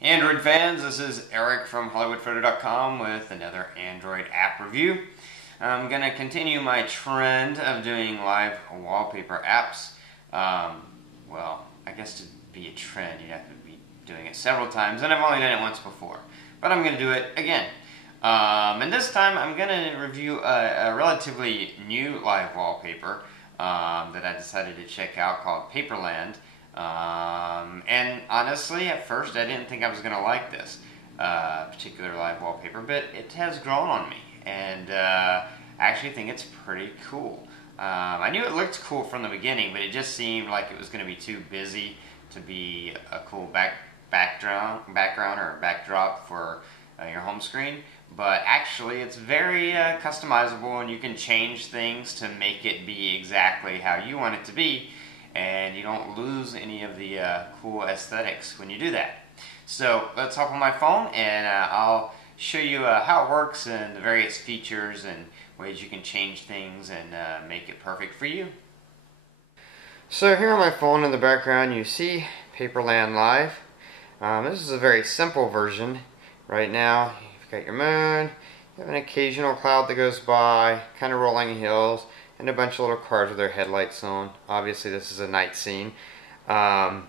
Android fans, this is Eric from hollywoodfrodo.com with another Android app review. I'm going to continue my trend of doing live wallpaper apps. Well, I guess to be a trend, you'd have to be doing it several times, and I've only done it once before. But I'm going to do it again. And this time I'm going to review a relatively new live wallpaper that I decided to check out called Paperland. And honestly, at first I didn't think I was going to like this particular live wallpaper, but it has grown on me, and I actually think it's pretty cool. I knew it looked cool from the beginning, but it just seemed like it was going to be too busy to be a cool background or backdrop for your home screen. But actually it's very customizable, and you can change things to make it be exactly how you want it to be, and you don't lose any of the cool aesthetics when you do that. So let's hop on my phone, and I'll show you how it works and the various features and ways you can change things and make it perfect for you. So here on my phone in the background you see Paperland Live. This is a very simple version. Right now you've got your moon, you have an occasional cloud that goes by, kind of rolling hills, and a bunch of little cars with their headlights on. Obviously this is a night scene. But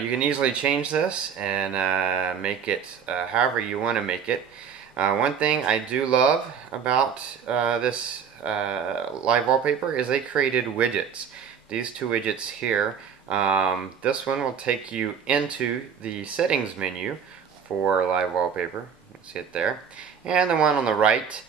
you can easily change this and make it however you want to make it. One thing I do love about this live wallpaper is they created widgets. These two widgets here. This one will take you into the settings menu for live wallpaper. You can see it there. And the one on the right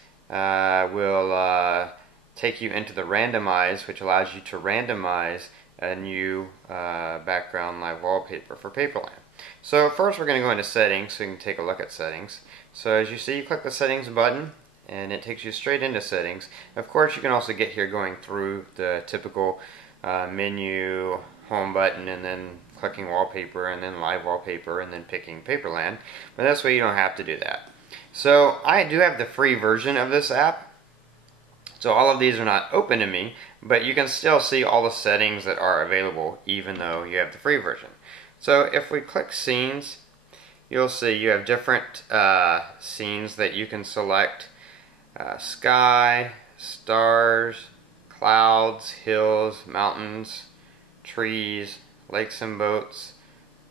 will take you into the Randomize, which allows you to randomize a new background live wallpaper for Paperland. So first we're going to go into settings so you can take a look at settings. So as you see, you click the settings button and it takes you straight into settings. Of course you can also get here going through the typical menu, home button, and then clicking wallpaper, and then live wallpaper, and then picking Paperland. But this way you don't have to do that. So I do have the free version of this app. So all of these are not open to me, but you can still see all the settings that are available even though you have the free version. So if we click scenes, you'll see you have different scenes that you can select. Sky, stars, clouds, hills, mountains, trees, lakes and boats,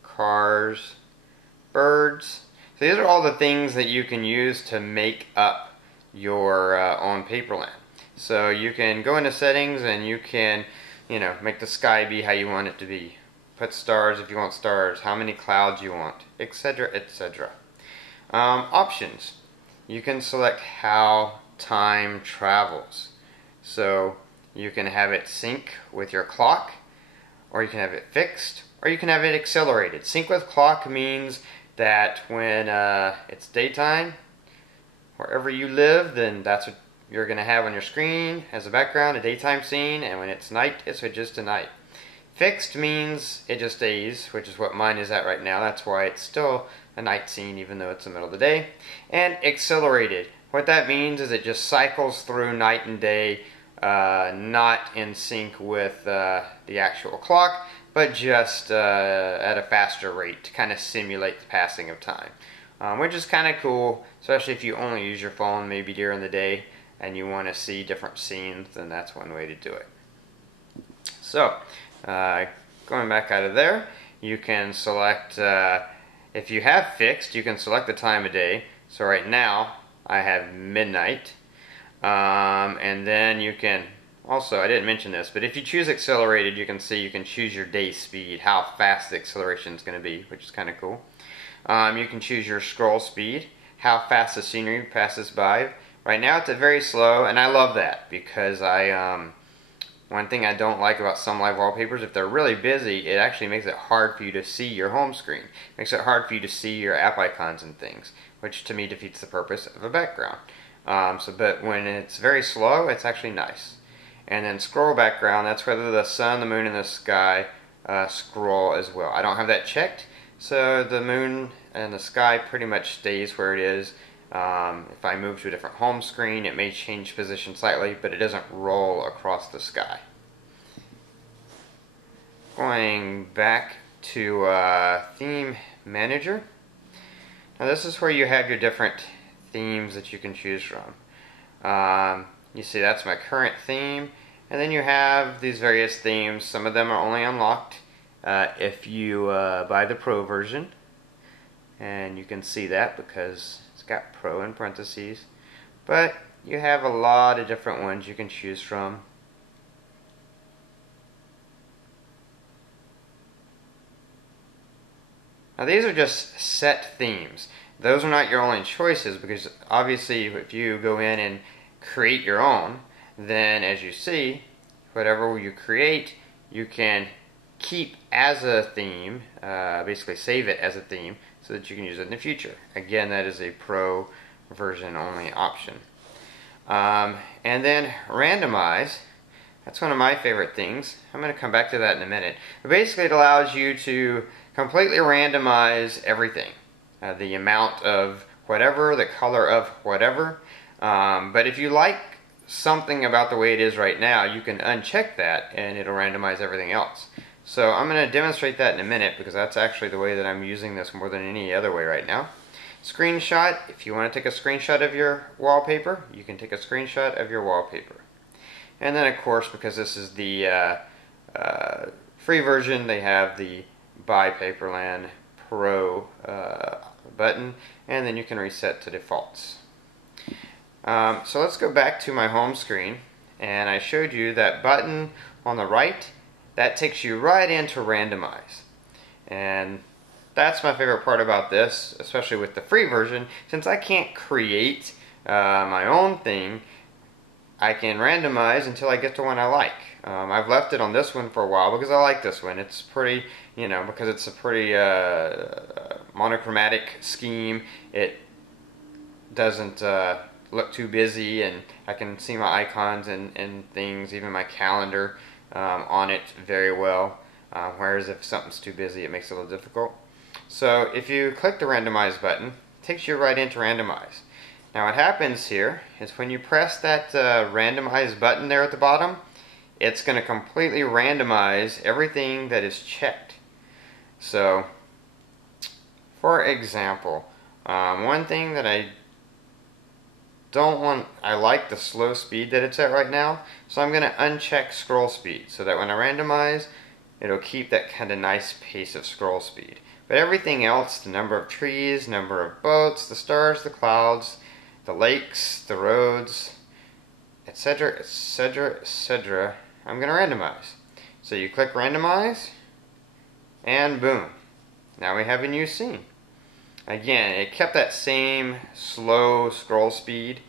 cars, birds. So these are all the things that you can use to make up your own Paperland. So you can go into settings and you can, make the sky be how you want it to be. Put stars if you want stars, how many clouds you want, etc., etc. Options. You can select how time travels. So you can have it sync with your clock, or you can have it fixed, or you can have it accelerated. Sync with clock means that when it's daytime, wherever you live, then that's what you're going to have on your screen as a background, a daytime scene, and when it's night, it switches to night. Fixed means it just stays, which is what mine is at right now. That's why it's still a night scene even though it's the middle of the day. And accelerated. What that means is it just cycles through night and day, not in sync with the actual clock, but just at a faster rate to kind of simulate the passing of time. Which is kind of cool, especially if you only use your phone maybe during the day and you want to see different scenes, then that's one way to do it. So, going back out of there, you can select, if you have fixed, you can select the time of day. So right now, I have midnight. And then you can, also, I didn't mention this, but if you choose accelerated, you can see you can choose your day speed, how fast the acceleration is going to be, which is kind of cool. You can choose your scroll speed, how fast the scenery passes by. Right now it's very slow, and I love that because one thing I don't like about some live wallpapers, if they're really busy, it actually makes it hard for you to see your home screen. It makes it hard for you to see your app icons and things, which to me defeats the purpose of a background. But when it's very slow, it's actually nice. And then scroll background, that's whether the sun, the moon, and the sky scroll as well. I don't have that checked, so the moon and the sky pretty much stays where it is If I move to a different home screen, it may change position slightly, but it doesn't roll across the sky. Going back to Theme Manager. Now this is where you have your different themes that you can choose from. You see that's my current theme, and then you have these various themes. Some of them are only unlocked if you buy the Pro version, and you can see that because it's got Pro in parentheses. But you have a lot of different ones you can choose from. Now these are just set themes. Those are not your only choices, because obviously if you go in and create your own, then as you see, whatever you create you can keep as a theme, basically save it as a theme so that you can use it in the future. Again, that is a Pro version only option. And then Randomize. That's one of my favorite things. I'm going to come back to that in a minute. But basically it allows you to completely randomize everything. The amount of whatever, the color of whatever. But if you like something about the way it is right now, you can uncheck that and it'll randomize everything else. So I'm going to demonstrate that in a minute, because that's actually the way that I'm using this more than any other way right now. Screenshot. If you want to take a screenshot of your wallpaper, you can take a screenshot of your wallpaper. And then of course, because this is the free version, they have the Buy Paperland Pro button, and then you can reset to defaults. So let's go back to my home screen, and I showed you that button on the right. That takes you right into Randomize, and that's my favorite part about this, especially with the free version. Since I can't create my own thing, I can randomize until I get to one I like. I've left it on this one for a while because I like this one. It's pretty, because it's a pretty monochromatic scheme. It doesn't look too busy, and I can see my icons and things, even my calendar on it very well. Whereas if something's too busy, it makes it a little difficult. So if you click the Randomize button, it takes you right into Randomize. Now what happens here is when you press that Randomize button there at the bottom, it's going to completely randomize everything that is checked. So, for example, one thing that I like the slow speed that it's at right now, so I'm going to uncheck scroll speed so that when I randomize, it'll keep that kind of nice pace of scroll speed. But everything else, the number of trees, number of boats, the stars, the clouds, the lakes, the roads, etc., etc., etc., I'm going to randomize. So you click Randomize, and boom. Now we have a new scene. Again, it kept that same slow scroll speed.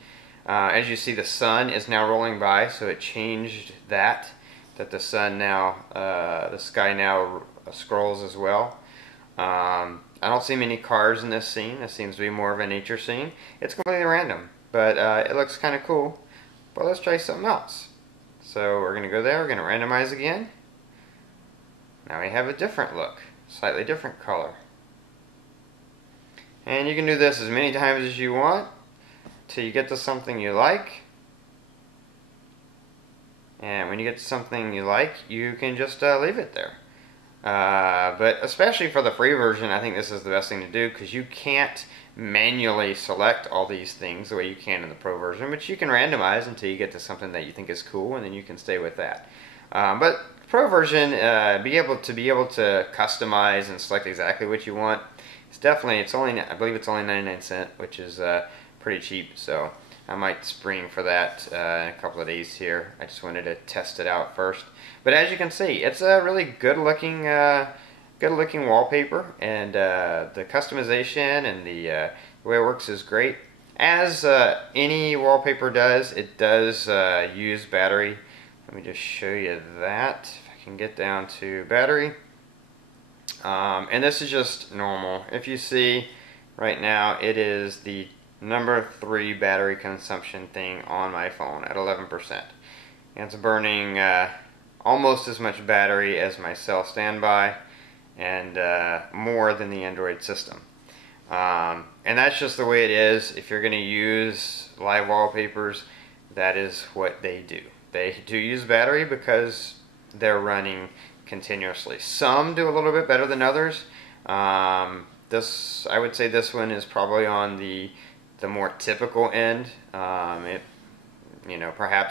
As you see, the sun is now rolling by, so it changed that the sun now, the sky now scrolls as well. I don't see many cars in this scene. This seems to be more of a nature scene. It's completely random, but it looks kind of cool. But let's try something else. So we're going to go there, we're going to randomize again. Now we have a different look, slightly different color. And you can do this as many times as you want till you get to something you like. And when you get to something you like, you can just leave it there. But especially for the free version, I think this is the best thing to do, because you can't manually select all these things the way you can in the Pro version, but you can randomize until you get to something that you think is cool, and then you can stay with that. But Pro version, be able to customize and select exactly what you want, it's only, I believe it's only 99 cents, which is pretty cheap. So I might spring for that in a couple of days here. I just wanted to test it out first. But as you can see, it's a really good looking wallpaper, and the customization and the way it works is great. As any wallpaper does, it does use battery. Let me just show you that, if I can get down to battery. And this is just normal. If you see right now, it is the number 3 battery consumption thing on my phone at 11%. And it's burning almost as much battery as my cell standby, and more than the Android system. And that's just the way it is. If you're going to use live wallpapers, that is what they do. They do use battery because they're running continuously. Some do a little bit better than others. I would say this one is probably on the more typical end. Perhaps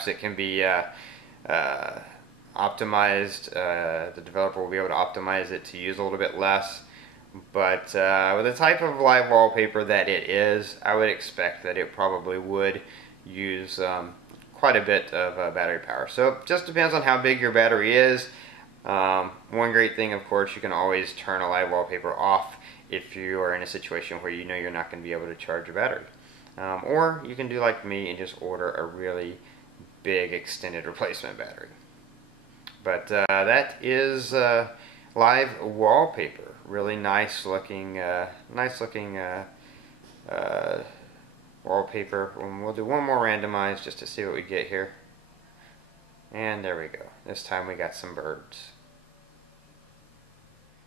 it can be optimized. The developer will be able to optimize it to use a little bit less. But with the type of live wallpaper that it is, I would expect that it probably would use quite a bit of battery power. So it just depends on how big your battery is. One great thing, of course, you can always turn a live wallpaper off if you are in a situation where you know you're not going to be able to charge your battery. Or you can do like me and just order a really big extended replacement battery. But that is live wallpaper. Really nice looking wallpaper. We'll do one more randomize just to see what we get here. And there we go. This time we got some birds.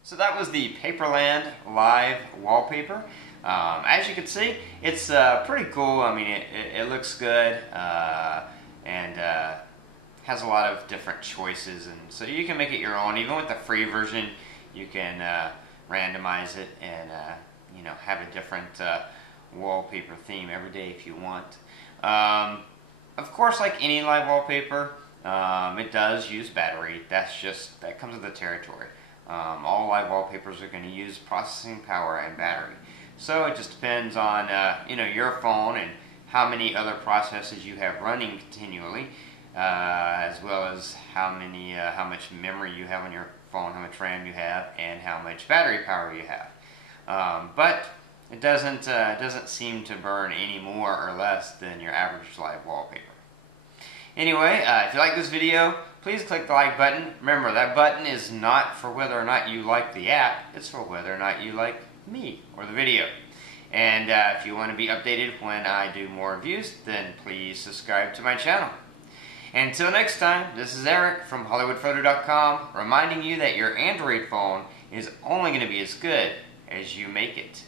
So that was the Paperland live wallpaper. As you can see, it's pretty cool. I mean, it looks good and has a lot of different choices, and so you can make it your own. Even with the free version, you can randomize it and have a different wallpaper theme every day if you want. Of course, like any live wallpaper, it does use battery. That comes with the territory. All live wallpapers are going to use processing power and battery. So it just depends on your phone and how many other processes you have running continually, as well as how much memory you have on your phone, how much RAM you have, and how much battery power you have. But it doesn't seem to burn any more or less than your average live wallpaper. Anyway, if you like this video, please click the like button. Remember, that button is not for whether or not you like the app, it's for whether or not you like me or the video. And if you want to be updated when I do more reviews, then please subscribe to my channel. Until next time, this is Eric from hollywoodfrodo.com, reminding you that your Android phone is only going to be as good as you make it.